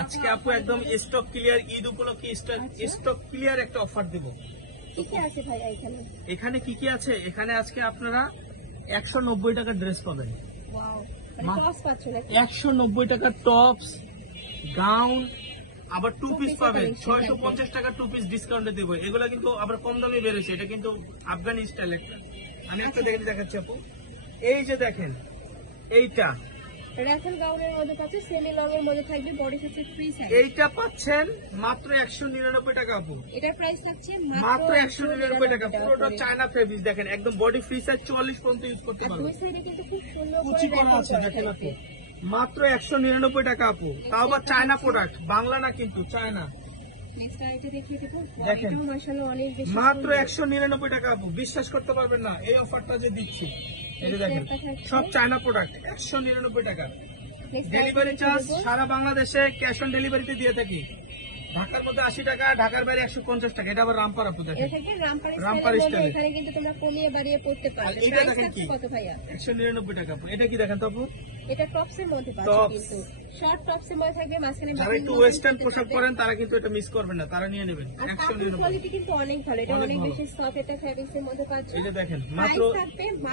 আজকে আপু একদম স্টক ক্লিয়ার, ঈদ উপলক্ষে স্টক ক্লিয়ার একটা অফার দিব। এখানে কি কি আছে? এখানে আজকে আপনারা 190 টাকার ড্রেস পাবেন, 190 টাকার টপস, গাউন, আবার 2 পিস পাবেন 650 টাকা 2 পিস ডিসকাউন্টে দেবো। এগুলো কিন্তু আবার কম দামে বেরোছে, এটা কিন্তু আফগানি স্টাইল একটা। আমি একটা দেখাচ্ছি আপু, এই যে দেখেন এইটা রাফেল গাউনের মধ্যে পাচ্ছে, সেমি লং এর মধ্যে থাকবে, বডি সাইজ ফ্রি সাইজ। এইটা পাচ্ছেন মাত্র 199 টাকা আপু। এটার প্রাইস থাকছে মাত্র 199 টাকা। পুরোটা চায়না ফেব্রিক, দেখেন একদম বডি ফ্রি সাইজ 44 পর্যন্ত ইউজ করতে পারবেন। দুই সাইডে কিন্তু খুব সুন্দর কুচি করা আছে, দেখেন আপু মাত্র 199 টাকা আপু। তাও আবার চায়না প্রোডাক্ট, বাংলা না কিন্তু চায়না। দেখেন মাত্র 199 টাকা আপু, বিশ্বাস করতে পারবেন না এই অফারটা যে দিচ্ছি। এই যে দেখেন সব চায়না প্রোডাক্ট 199 টাকা। ডেলিভারি চার্জ সারা বাংলাদেশে ক্যাশ অন ডেলিভারিতে দিয়ে থাকি। ঢাকার মধ্যে 80 টাকা, ঢাকার বাইরে 150 টাকা। এটা আবার রামপার আপু, দেখেন রামপার স্টাইল। এখানে কিন্তু তোমরা কমিয়ে বাড়িয়ে পড়তে পারবে। এটা দেখেন কি কত ভাইয়া? 199 টাকা আপু। এটা কি দেখেন তো আপু? এটা টপস এর মধ্যে পাচ্ছেন, কিন্তু শর্ট টপস এর মধ্যে থাকবে, মাঝখানে যারা একটু ওয়েস্টার্ন পোশাক পরেন তারা কিন্তু এটা মিস করবেন না, তারা নিয়ে নেবেন। 199 কোয়ালিটি কিন্তু অনেক ভালো, এটা অনেক বেশি সফট, এটা ফেব্রিক্স এর মধ্যে পাচ্ছেন। এই যে দেখেন মাত্র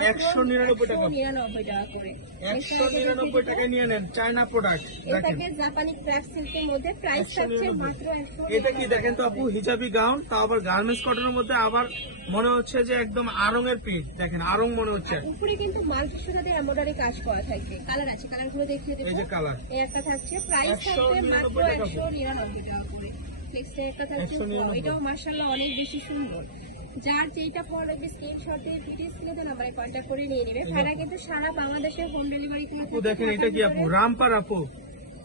199 টাকা, 199 টাকা করে। 199 টাকায় নিয়ে নেন চায়না প্রোডাক্ট। দেখেন এটাকে জাপানি ক্রাফট সিল্কের মধ্যে প্রাইস থাকছে মাত্র 199। এটা কি দেখেন তো আপু? হিজাবি গাউন, তাও আবার গার্মেন্টস কটনের মধ্যে, আবার মনে হচ্ছে যে একদম আরং এর প্রিন্ট। দেখেন আরং মনে হচ্ছে। উপরে কিন্তু মাল্টি সুতাতে এমব্রয়ডারি কাজ করা থাকবে। কালার আছে, কালারগুলো দেখিয়ে দেব। এই যে কালার, এই একটা থাকছে, প্রাইস থাকবে মাত্র 199 টাকা করে। নেক্সট একটা থাকছে, এটাও মাশাআল্লাহ অনেক বেশি সুন্দর। যার যেটা ভালো লাগবে স্ক্রিনশট দিয়ে ভিডিও স্ক্রিনে দেন, আমরা কন্টাক্ট করে নিয়ে নেবে। ভাড়া কিন্তু সারা বাংলাদেশে হোম ডেলিভারি করে আপু। দেখেন এটা কি আপু? রামপার আপু,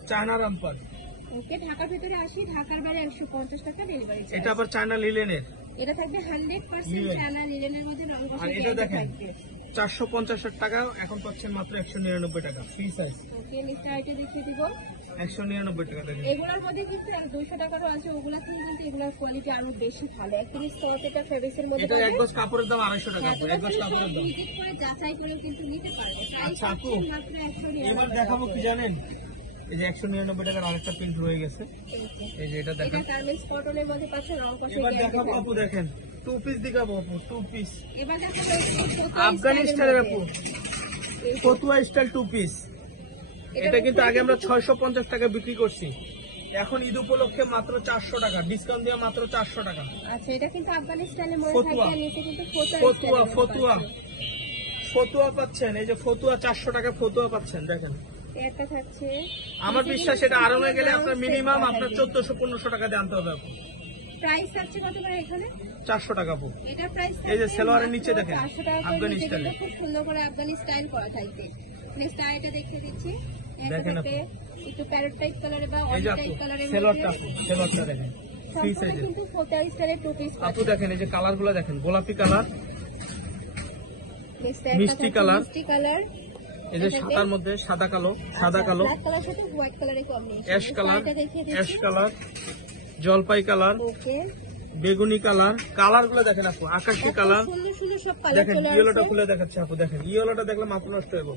চায়না রামপার। ওকে, ঢাকার ভিতরে আসি, ঢাকার বাইরে 150 টাকা ডেলিভারি চার্জ। এটা আবার চায়না লিলেনের। এটা থাকবে 100% চায়না লিলেনের মধ্যে, রং কষে এটা দেখেন 450 টাকা, এখন পাচ্ছেন মাত্র 199 টাকা ফ্রি সাইজ। ওকে, নেক্সট আইটেম দেখিয়ে দিব। 199 টাকা। দেখেন এগুলোর মধ্যে কিন্তু 200 টাকারও আছে, ওগুলা থেকে কিন্তু এগুলোর কোয়ালিটি আরো বেশি ভালো। একদমই সফট, এটা ফেব্রিক্স এর মধ্যে। এটা এক গজ কাপড়ের দাম 250 টাকা আপু, এক গজ কাপড়ের দাম। ভিজিট করে যাচাই করে কিন্তু নিতে পারবে। আচ্ছা আপু, মাত্র 199। এবার দেখাবো কি জানেন? এই যে 199 টাকার আরেকটা প্রিন্ট রয়ে গেছে। এই যে এটা দেখেন, এটা গার্মেন্টস কটনের মধ্যে পাচ্ছে, রং কষে। এবার দেখাবো আপু, দেখেন 2 পিস দেখাবো আপু, 2 পিস। এবার দেখাবো আফগানি স্টাইলের আপু, ফতুয়া স্টাইল 2 পিস। এটা কিন্তু আগে আমরা 650 টাকা বিক্রি করছি, এখন ঈদ উপলক্ষে মাত্র 400 টাকা ডিসকাউন্ট দিয়ে মাত্র 400 টাকা। আচ্ছা, এটা কিন্তু আফগানি স্টাইলের মধ্যে থাকে, নিচে কিন্তু ফতুয়া পাচ্ছেন। এই যে ফতুয়া 400 টাকা ফতুয়া পাচ্ছেন, দেখেন একটা থাকছে। আমার বিশ্বাস এটা আরো হয়ে গেলে আপনার মিনিমাম আপনার 1400-1500 টাকা দিয়ে আনতে হবে আপু। প্রাইস থাকছে কত করে এখানে? 400 টাকা আপু। এটা প্রাইস এই যে সেলোয়ারের নিচে দেখেন 400 টাকা করে, আফগানি নিচে স্টাইলে কিন্তু খুব সুন্দর করে আফগানি স্টাইল করা থাকবে। নেক্সট আইটা দেখিয়ে দিচ্ছি। দেখেন আপু, একটু প্যারট টাইপ কালারে বা এই যে অরেঞ্জ আপু টাইপ কালারের সেলোয়ারটা আপু, সেলোয়ারটা দেখেন ফ্রি মধ্যে সাইজে কিন্তু ফোটা স্টাইলের টু পিস আপু। দেখেন এই যে কালারগুলো দেখেন, গোলাপি কালার, মিষ্টি কালার, মিষ্টি কালার, এই যে সাদার মধ্যে সাদা কালো, সাদা কালো, ব্ল্যাক কালার সাথে হোয়াইট কালারের কম্বিনেশন। অ্যাশ কালার, এটা দেখিয়ে অ্যাশ দিচ্ছি। কালার, জলপাই কালার, ওকে, বেগুনি কালার। কালার গুলো দেখেন আপু, আকাশি কালার। সুন্দর সুন্দর সব কালার দেখেন চলে ইয়েলোটা আসছে। খুলে দেখাচ্ছে আপু, দেখেন ইয়েলোটা দেখলে মাথা নষ্ট হইব।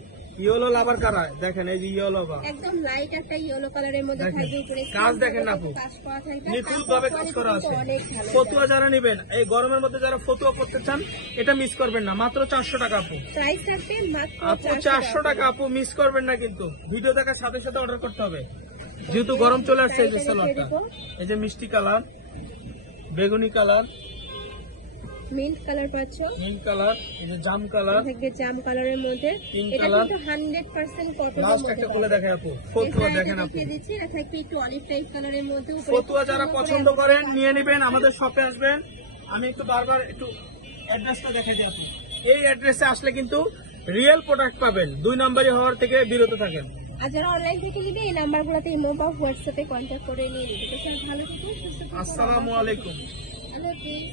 ইয়েলো লাভার কারা? দেখেন এই যে ইয়েলো বা একদম লাইট একটা ইয়েলো কালারের মধ্যে দেখেন, থাকবে। উপরে কাজ দেখেন না আপু, কাজ করা থাকবে, নিখুঁত ভাবে কাজ করা আছে। অনেক ভালো। ফতুয়া যারা নেবেন, এই গরমের মধ্যে যারা ফতুয়া করতে চান, এটা মিস করবেন না, মাত্র 400 টাকা আপু। প্রাইস রাখবে মাত্র আপু 400 টাকা আপু, মিস করবেন না কিন্তু। ভিডিও দেখার সাথে সাথে অর্ডার করতে হবে, যেহেতু গরম চলে আসছে। এই যে সালোয়ারটা, এই যে মিষ্টি কালার, বেগুনি কালার, মিল্ক কালার পাচ্ছ, মিল্ক কালার, এই যে জাম কালার, থাকবে জাম কালারের মধ্যে। পিঙ্ক এটা কালার। কিন্তু 100% কটনের লাস্ট মধ্যে একটা খুলে দেখেন আপু, ফতুয়া দেখেন আপু। দেখিয়ে দিচ্ছি। এটা থাকবে একটু অলিভ টাইপ কালারের মধ্যে। উপরে ফতুয়া যারা পছন্দ করেন নিয়ে নেবেন, আমাদের শপে আসবেন। আমি একটু বারবার একটু অ্যাড্রেসটা দেখে দিই আপনি। এই অ্যাড্রেসে আসলে কিন্তু রিয়েল প্রোডাক্ট পাবেন, 2 নম্বরই হওয়ার থেকে বিরত থাকেন। আর যারা অনলাইন থেকে নিবে এই নাম্বারগুলোতে ইমো বা হোয়াটসঅ্যাপে কন্ট্যাক্ট করে নিয়ে নিবে। তো স্যার ভালো থাকুন, সুস্থ থাকুন। আসসালামু আলাইকুম। আল্লাহ হাফেজ।